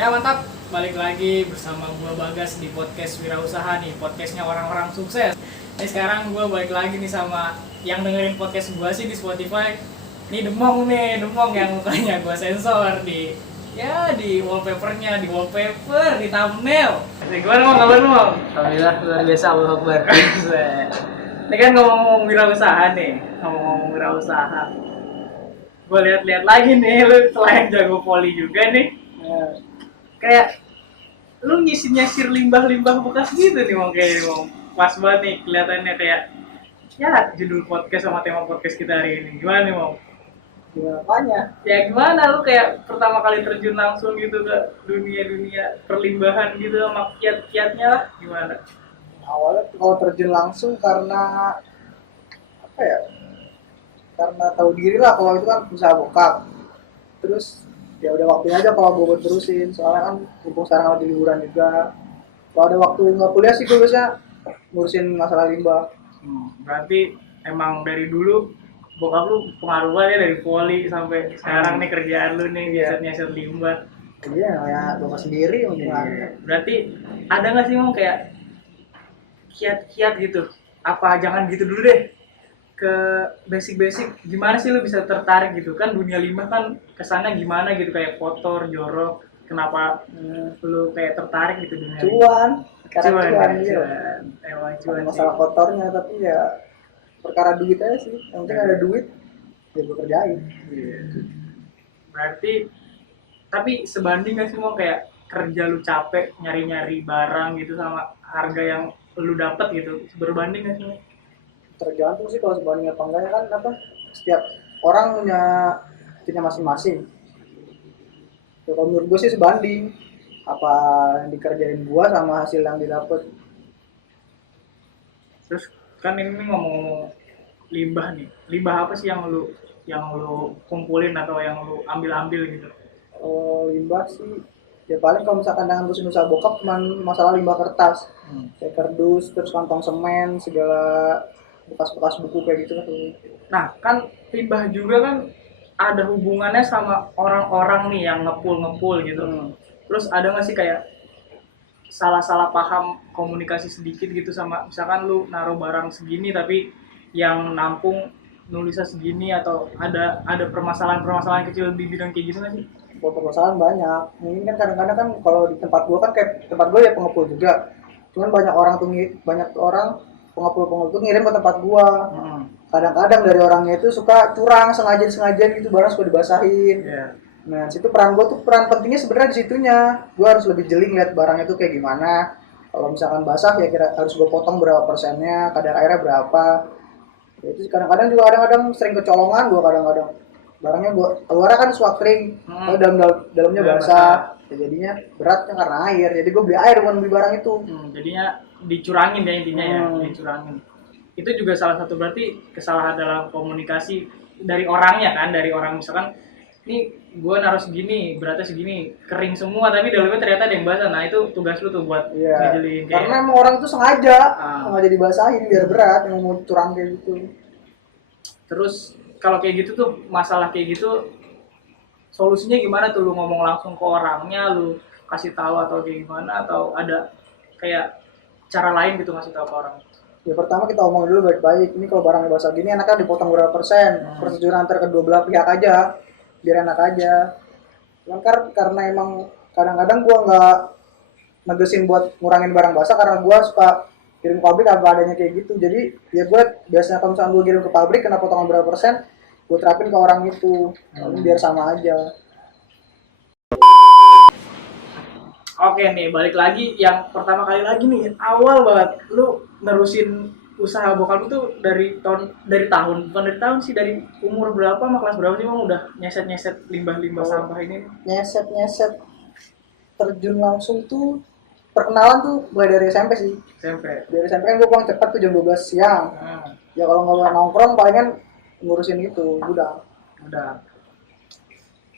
Ya mantap, balik lagi bersama gue Bagas di podcast Wirausaha nih, podcastnya orang-orang sukses. Ini sekarang gue balik lagi nih sama yang dengerin podcast gue sih di Spotify. Ini Demong yang mukanya gue sensor di wallpapernya, di wallpaper, di thumbnail. Gimana mau kabar lu? Alhamdulillah luar biasa, Allahu Akbar. Ini kan ngomong wirausaha nih, ngomong wirausaha. Gue lihat-lihat lagi nih, lu selain jago voli juga nih. Kayak lu nyisir limbah-limbah bekas gitu nih mau kayak mau pas banget nih kelihatannya kayak ya judul podcast sama tema podcast kita hari ini gimana nih mau Gimana? ya gimana lu kayak pertama kali terjun langsung gitu ke dunia perlimbahan gitu sama kiat-kiatnya lah gimana Awalnya kalau terjun langsung karena apa ya? Karena tahu diri lah kalau itu kan usaha bokap. Terus ya udah waktunya aja kalau gue buat terusin. Soalnya kan mumpung sekarang lagi liburan juga. Kalau ada waktu nggak kuliah sih gue biasanya ngurusin masalah limbah. berarti emang dari dulu bokap lu pengaruh banget ya dari voli sampai sekarang nih kerjaan lu nih nyeset limbah. Iya, ya bapak sendiri mungkin. Berarti ada nggak sih mau kayak kiat-kiat gitu? Apa jangan gitu dulu deh ke basic-basic. Gimana sih lu bisa tertarik gitu kan dunia limbah kan kesannya gimana gitu kayak kotor, jorok. Kenapa lu kayak tertarik gitu dunia Cuan, karena cuan, ya, iya. Emang Ada cuan masalah sih. kotornya tapi ya perkara duit aja sih. Yang penting ada duit, ya gue kerjain. Iya. Berarti tapi sebanding gak sih mau kayak kerja lu capek nyari-nyari barang gitu sama harga yang lu dapet gitu berbanding gak sih? Tergantung sih kalau sebanding apa enggaknya kan apa setiap orang punya masing-masing. Ya, kalau menurut gue sih sebanding apa yang dikerjain gua sama hasil yang didapat. Terus kan ini ngomong limbah nih. Limbah apa sih yang lu kumpulin atau yang lu ambil-ambil gitu? Limbah sih ya paling kalau misalkan dengan usaha bokap cuman masalah limbah kertas kayak kardus terus kantong semen segala bekas-bekas buku kayak gitu kan. Nah, kan limbah juga kan ada hubungannya sama orang-orang nih yang ngepul gitu. Terus ada nggak sih kayak salah-salah paham komunikasi sedikit gitu sama misalkan lu naruh barang segini tapi yang nampung nulisnya segini atau ada permasalahan-permasalahan kecil di bidang kayak gitu nggak sih? Buat permasalahan banyak mungkin kan kadang-kadang kan kalau di tempat gua kan kayak tempat gua ya pengepul juga cuman banyak orang pengepul tuh ngirim ke tempat gua. Kadang-kadang dari orangnya itu suka curang sengaja gitu barang suka dibasahin. Nah situ peran gue tuh peran pentingnya sebenarnya di situnya gue harus lebih jeli lihat barang itu kayak gimana. Kalau misalkan basah ya kira harus gue potong berapa persennya kadar airnya berapa. Ya, itu kadang-kadang sering kecolongan gue kadang-kadang barangnya gue keluarnya kan suka kering kalau dalamnya basah ya jadinya beratnya karena air jadi gue beli air bukan beli barang itu. Jadinya dicurangin ya intinya ya dicurangin. Itu juga salah satu berarti kesalahan dalam komunikasi dari orangnya kan dari orang misalkan ini gue naruh segini beratnya segini kering semua tapi dalamnya ternyata ada yang basah. Nah itu tugas lu tuh buat ngejelin kayak karena emang orang itu sengaja dibasahin biar berat yang mau curang kayak gitu. Terus kalau kayak gitu tuh masalah kayak gitu solusinya gimana tuh lu ngomong langsung ke orangnya lu kasih tahu atau kayak gimana atau ada kayak cara lain gitu ngasih tahu ke orang? Ya pertama kita omong dulu baik-baik. Ini kalau barangnya basah gini enaknya dipotong berapa persen. Persetujuan antar kedua belah pihak aja. Biar enak aja. Cuman karena emang kadang-kadang gua nggak negesin buat ngurangin barang basah karena gua suka kirim ke pabrik apa adanya kayak gitu. Jadi ya gua biasanya kalau misalnya gua kirim ke pabrik kena potongan berapa persen, gua terapin ke orang itu. Biar sama aja. Oke nih, balik lagi yang pertama kali lagi nih, awal banget lu nerusin usaha bokap lu tuh dari tahun, bukan dari tahun sih, dari umur berapa sama kelas berapa sih Bang udah nyeset-nyeset limbah-limbah sampah ini? Nyeset terjun langsung tuh perkenalan tuh mulai dari SMP sih. SMP. Dari SMP kan gue pulang cepat tuh jam 12 siang. Ya kalau nggak nongkrong palingan ngurusin itu udah.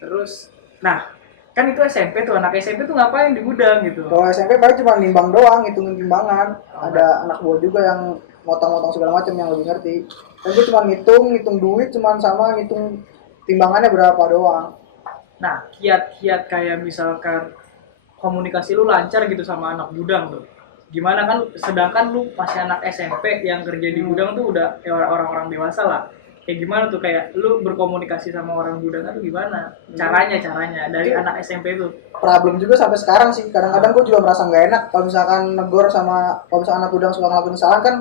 Terus, nah kan itu SMP tuh anak SMP tuh ngapain di gudang gitu? Kalau SMP paling cuma nimbang doang, hitungin timbangan. Ada anak buah juga yang motong-motong segala macam yang lebih ngerti. Dan gue cuma ngitung duit cuma sama ngitung timbangannya berapa doang. Nah kiat-kiat kayak misalkan komunikasi lu lancar gitu sama anak gudang tuh. Gimana kan, sedangkan lu masih anak SMP yang kerja di gudang tuh udah ya orang-orang dewasa lah. Kayak gimana tuh, kayak lu berkomunikasi sama orang gudang tuh gimana? Caranya dari anak SMP tuh. Problem juga sampai sekarang sih. Kadang-kadang gue juga merasa nggak enak kalau misalkan negor sama kalau misalkan anak gudang suka ngelakuin kesalahan kan.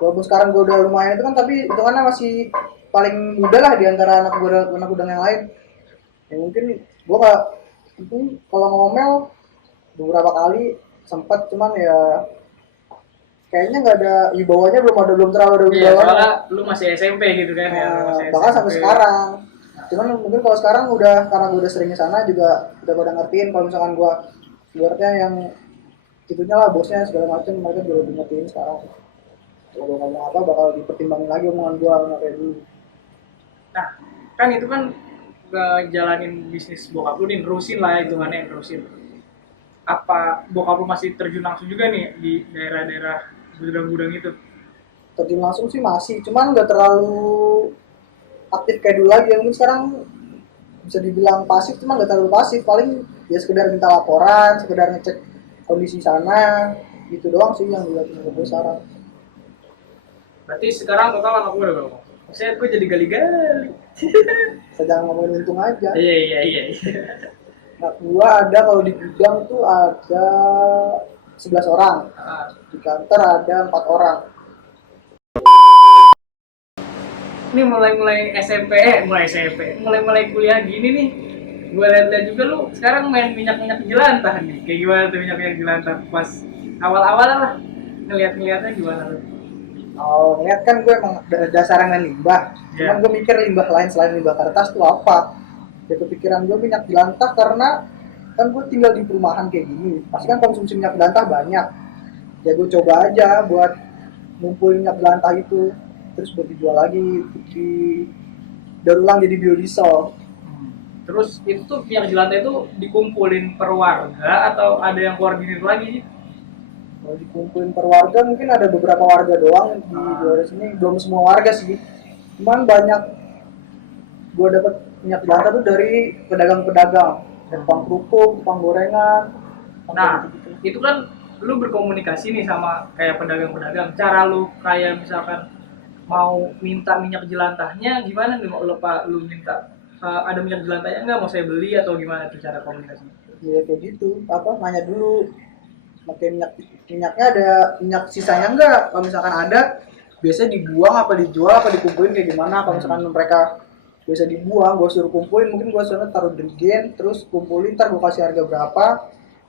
Walaupun sekarang gue udah lumayan itu kan, tapi hitungannya masih paling muda lah di antara anak gudang yang lain. Ya mungkin gue nggak, mungkin kalau ngomel beberapa kali sempat, cuman ya kayaknya nggak ada wibawanya, belum terlalu ada Iya, wibawanya. soalnya lu masih SMP gitu kan ya. Lu masih Bahkan SMP. sampai sekarang. Cuman mungkin kalau sekarang udah, karena gue udah sering di sana juga udah pada ngertiin kalau misalkan gue ibaratnya yang itunya lah, bosnya segala macam, mereka juga lebih ngertiin sekarang. Kalau gue ngomong apa bakal dipertimbangin lagi omongan gue, nggak kayak dulu. Nah, kan itu kan jalanin bisnis bokap lu nih, nerusin lah itu kan, nerusin. Apa bokap lu masih terjun langsung juga nih di daerah-daerah gudang-gudang itu? Terjun langsung sih masih, cuman nggak terlalu aktif kayak dulu lagi. Mungkin sekarang bisa dibilang pasif, cuman nggak terlalu pasif, paling ya sekedar minta laporan, sekedar ngecek kondisi sana, gitu doang sih yang dilakukan gue sekarang. Berarti sekarang total anak gue udah berapa? Saya gue jadi gali-gali. Sedang ngomongin untung aja. Iya. Nah, gua ada kalau di gudang tuh ada 11 orang, di kantor ada 4 orang. Ini mulai SMP, mulai kuliah gini nih, gue lihat juga lu sekarang main minyak jelantah nih. Kayak gimana tuh minyak jelantah pas awal-awal lah, ngeliatnya gimana tuh? Oh, ngeliat kan gue emang dasarnya main limbah. Cuman gue mikir limbah lain selain limbah kertas tuh apa. Ya kepikiran gue minyak jelantah karena kan gue tinggal di perumahan kayak gini. Pasti kan konsumsi minyak jelantah banyak. Ya gue coba aja buat ngumpulin minyak jelantah itu. Terus buat dijual lagi, di daur ulang jadi biodiesel. Terus itu tuh minyak jelantah itu dikumpulin per warga atau ada yang koordinir lagi sih? Kalau dikumpulin per warga mungkin ada beberapa warga doang di daerah sini, belum semua warga sih. Cuman banyak gue dapet minyak jelantah tuh dari pedagang-pedagang, tukang kerupuk, tukang gorengan. Nah, gitu. itu kan lu berkomunikasi nih sama kayak pedagang-pedagang. Cara lu kayak misalkan mau minta minyak jelantahnya gimana nih? Mau lu minta ada minyak jelantahnya enggak, mau saya beli atau gimana tuh cara komunikasinya? Ya kayak gitu, apa nanya dulu pakai minyaknya ada minyak sisanya enggak, kalau misalkan ada biasanya dibuang apa dijual apa dikumpulin kayak gimana. Kalau misalkan mereka biasa dibuang, gue suruh kumpulin, mungkin gue suruh taruh drigen terus kumpulin, ntar gue kasih harga berapa,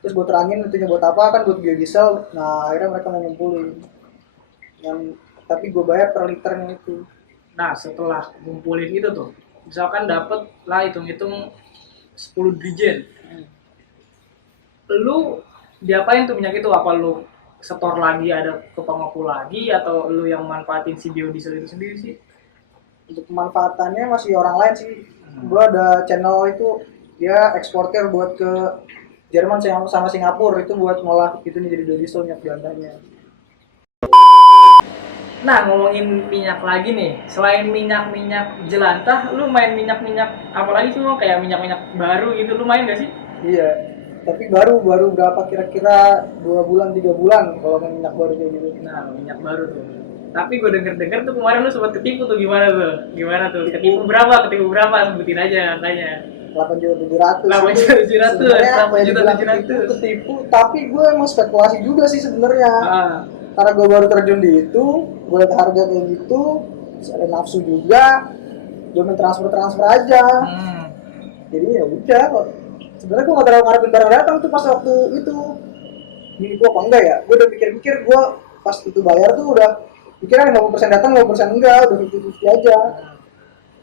terus gue terangin intinya buat apa, kan buat biodiesel. Nah akhirnya mereka mau ngumpulin yang, tapi gue bayar per liternya itu. Nah, setelah ngumpulin itu tuh, misalkan dapet lah hitung-hitung 10 drigen, lu diapain tuh minyak itu? Apa lu setor lagi, ada ke pengepul lagi, atau lu yang manfaatin si biodiesel itu sendiri sih? Untuk pemanfaatannya masih orang lain sih. Gue ada channel itu, dia eksportir buat ke Jerman sama Singapura, itu buat ngolah itu jadi biodiesel minyak jelantahnya. Nah, ngomongin minyak lagi nih, selain minyak-minyak jelantah, lu main minyak-minyak apa lagi sih? Kayak minyak-minyak baru gitu, lu main gak sih? Iya, tapi baru berapa, kira-kira 2 bulan 3 bulan kalau main minyak baru kayak gitu. Nah, minyak baru tuh. Tapi gue denger tuh kemarin lu sempat ketipu tuh, gimana tuh? Ketipu berapa? Sebutin aja angkanya. 8.700.000. 8.700.000. Sebenarnya ketipu, tapi gue emang spekulasi juga sih sebenarnya. Karena gue baru terjun di itu, gue lihat harga kayak gitu, ada nafsu juga, gue main transfer aja. Jadi ya udah kok. Sebenarnya gue nggak terlalu ngarepin barang datang tuh pas waktu itu. Ini gue apa enggak ya? Gue udah pikir-pikir, gue pas itu bayar tuh udah pikiran 50% datang, 50% enggak, udah 50-50 aja.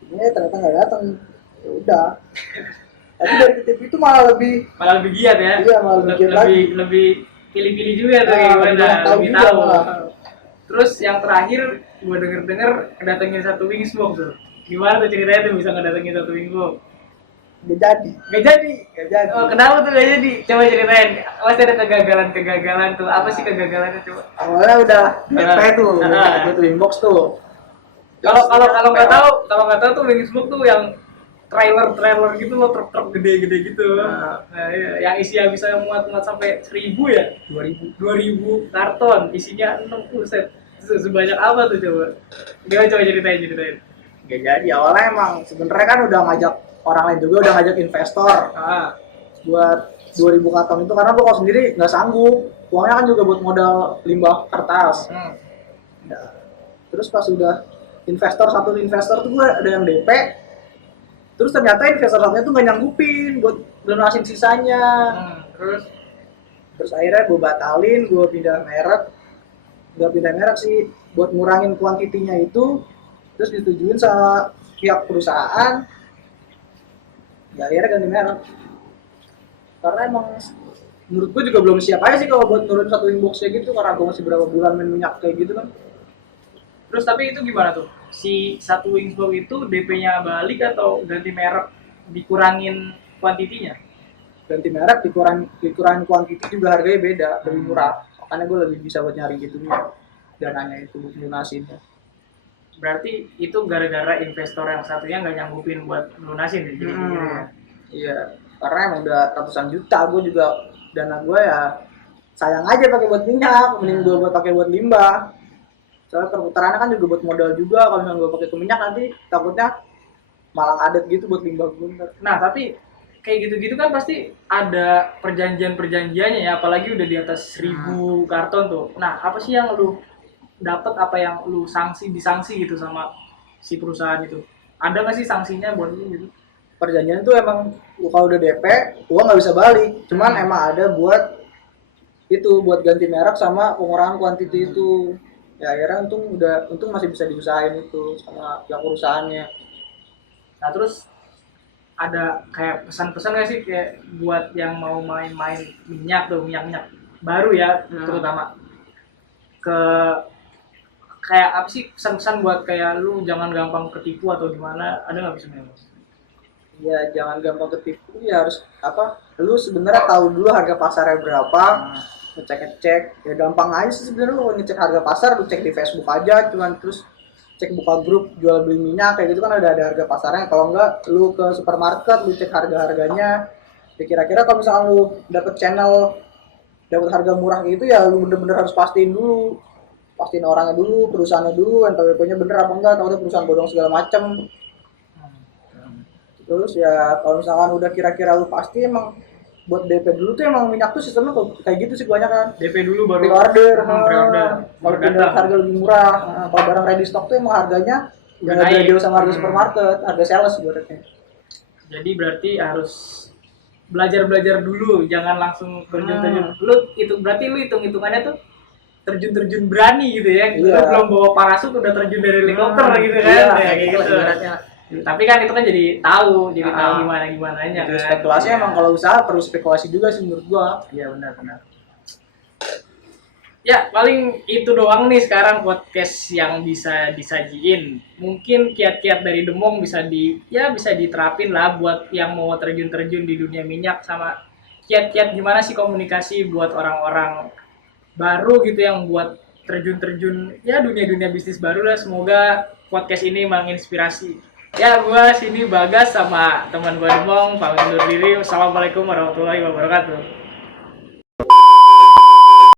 Ini ternyata nggak datang. Ya udah. Tapi dari ketipu itu malah lebih giat ya? Iya, malah lebih giat lagi. Lebih pilih-pilih juga tuh gimana, lebih tahu. Terus yang terakhir gue denger kedatengin satu Wingsbox tuh. Gimana tuh ceritanya tuh bisa ngedatengin satu Wingsbox? Gak jadi. Oh, kenapa tuh gak jadi? Coba ceritain. Pasti ada kegagalan tuh. Apa sih kegagalannya coba? Awalnya udah DP tuh, gue tuh inbox tuh. Kalau nggak tahu tuh Wingsbox tuh yang trailer gitu loh, truk-truk gede-gede gitu. Nah, iya, yang isinya bisa muat sampai 1.000 ya, 2.000 karton, isinya 6 set. Sebanyak apa tuh coba? Gimana, coba ceritain. Gak jadi, awalnya emang sebenarnya kan udah ngajak orang lain juga, udah ngajak investor buat 2.000 karton itu, karena gue kalau sendiri nggak sanggup, uangnya kan juga buat modal limbah kertas. Nah, terus pas udah satu investor tuh gue ada yang DP, terus ternyata investor satunya tuh nggak nyanggupin buat lunasin sisanya. Terus akhirnya gue batalin, gue pindah merek sih buat ngurangin kuantitinya itu, terus disetujuin sama pihak perusahaan, ya akhirnya ganti merek. Karena emang menurut gue juga belum siap aja sih kalau buat nurunin satu inbox kayak gitu, karena gue masih berapa bulan main minyak kayak gitu kan. Terus tapi itu gimana tuh? Si satu Wingsbox itu DP-nya balik atau ganti merek dikurangin kuantitinya? Ganti merek, dikurangin kuantiti juga harganya beda, lebih murah. Makanya gue lebih bisa buat nyari gitunya, dananya itu lunasin. Berarti itu gara-gara investor yang satunya nggak nyanggupin buat lunasin ya? Iya, karena emang udah ratusan juta, gue juga dana gue ya sayang aja pakai buat minyak, mending gue buat pakai buat limbah. Soalnya perputarannya kan juga buat modal juga, kalau misalnya gue pakai ke minyak nanti takutnya malah ngadet gitu buat limbah gue. Nah tapi kayak gitu-gitu kan pasti ada perjanjiannya ya, apalagi udah di atas 1.000 karton tuh. Nah apa sih yang lu dapat, apa yang lu disangsi gitu sama si perusahaan itu? Ada nggak sih sanksinya buat lu gitu? Perjanjian itu emang kalau udah DP uang nggak bisa balik, cuman emang ada buat itu, buat ganti merek sama pengurangan kuantiti itu. Ya akhirnya untung masih bisa diusahain itu sama pihak perusahaannya. Nah terus ada kayak pesan-pesan nggak sih kayak buat yang mau main-main minyak baru ya, terutama ke kayak apa sih pesan-pesan buat kayak lu jangan gampang ketipu atau gimana, ada nggak pesannya? Ya jangan gampang ketipu, ya harus lu sebenarnya tahu dulu harga pasarnya berapa, ngecek ya gampang aja sih sebenarnya. Lu ngecek harga pasar, lu cek di Facebook aja, cuman terus cek buka grup jual beli minyak kayak gitu kan ada harga pasarnya. Kalau enggak lu ke supermarket, lu cek harganya ya, kira-kira kalau misalnya lu dapet dapet harga murah gitu ya lu bener-bener harus pastiin orangnya dulu, perusahaannya dulu, NPWP-nya bener apa enggak, takutnya perusahaan bodong segala macem. Terus ya kalau misalkan udah kira-kira lu pasti, emang buat DP dulu tuh emang minyak tuh sistemnya kayak gitu sih kebanyakan. DP dulu baru pre-order. Baru pindah harga lebih murah. Kalau barang ready stock tuh emang harganya udah beda jauh sama harga supermarket, harga sales ibaratnya. Jadi berarti harus belajar dulu, jangan langsung terjun. Lu hitung-hitungannya tuh terjun berani gitu ya. Lu belum bawa parasut udah terjun dari helikopter gitu kan. Kayak gitu ibaratnya. Tapi kan itu kan jadi tahu gimananya kan. Spekulasi emang kalau usaha perlu spekulasi juga sih menurut gua. Iya benar. Ya paling itu doang nih sekarang podcast yang bisa disajiin. Mungkin kiat-kiat dari Demong bisa diterapin lah buat yang mau terjun di dunia minyak, sama kiat-kiat gimana sih komunikasi buat orang-orang baru gitu yang buat terjun ya dunia bisnis baru lah. Semoga podcast ini menginspirasi. Ya gua sini Bagas sama teman gua Demong pamit undur diri. Wassalamualaikum warahmatullahi wabarakatuh.